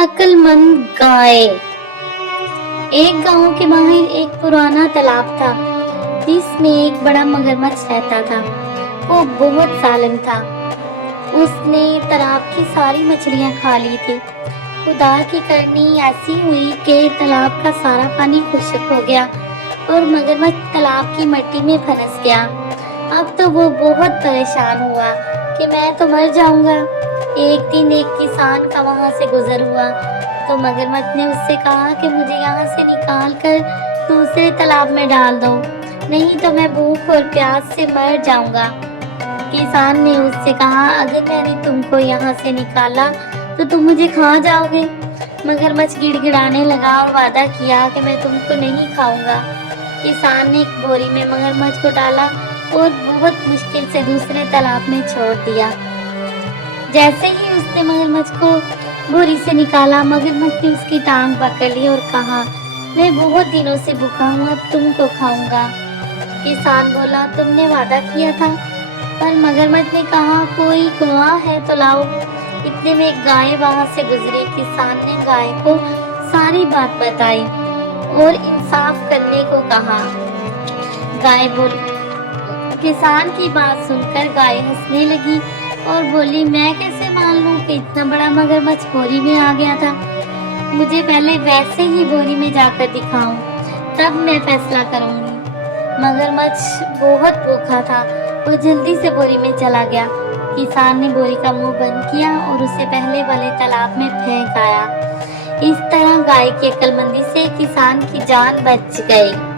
अक्लमंद गाय। एक गांव के बाहर एक पुराना तालाब था जिसमें एक बड़ा मगरमच्छ रहता था। वो बहुत सालन था। उसने तालाब की सारी मछलियां खा ली थी। खुदा की करनी ऐसी हुई कि तालाब का सारा पानी खुश्क हो गया और मगरमच्छ तालाब की मिट्टी में फंस गया। अब तो वो बहुत परेशान हुआ कि मैं तो मर जाऊंगा। एक दिन एक किसान का वहां से गुजर हुआ तो मगरमच्छ ने उससे कहा कि मुझे यहाँ से निकाल कर दूसरे तालाब में डाल दो, नहीं तो मैं भूख और प्यास से मर जाऊंगा। किसान ने उससे कहा, अगर मैंने तुमको यहाँ से निकाला तो तुम मुझे खा जाओगे। मगरमच्छ गिड़गिड़ाने लगा और वादा किया कि मैं तुमको नहीं खाऊंगा। किसान ने एक बोरी में मगरमच्छ को डाला और बहुत मुश्किल से दूसरे तालाब में छोड़ दिया। जैसे ही उसने मगरमच्छ को बोरी से निकाला, मगरमच्छ ने उसकी टांग पकड़ ली और कहा, मैं बहुत दिनों से भूखा हूँ, अब तुमको खाऊंगा। किसान बोला, तुमने वादा किया था। पर मगरमच्छ ने कहा, कोई गवाह है तो लाओ। इतने में एक गाय वहां से गुजरी। किसान ने गाय को सारी बात बताई और इंसाफ करने को कहा। गाय बोल किसान की बात सुनकर गाय हंसने लगी और बोली, मैं कैसे मान लूं कि इतना बड़ा मगरमच्छ बोरी में आ गया था। मुझे पहले वैसे ही बोरी में जाकर दिखाऊं, तब मैं फैसला करूंगी। मगरमच्छ बहुत भूखा था, वो जल्दी से बोरी में चला गया। किसान ने बोरी का मुंह बंद किया और उसे पहले वाले तालाब में फेंक आया। इस तरह गाय की अक्लमंदी से किसान की जान बच गई।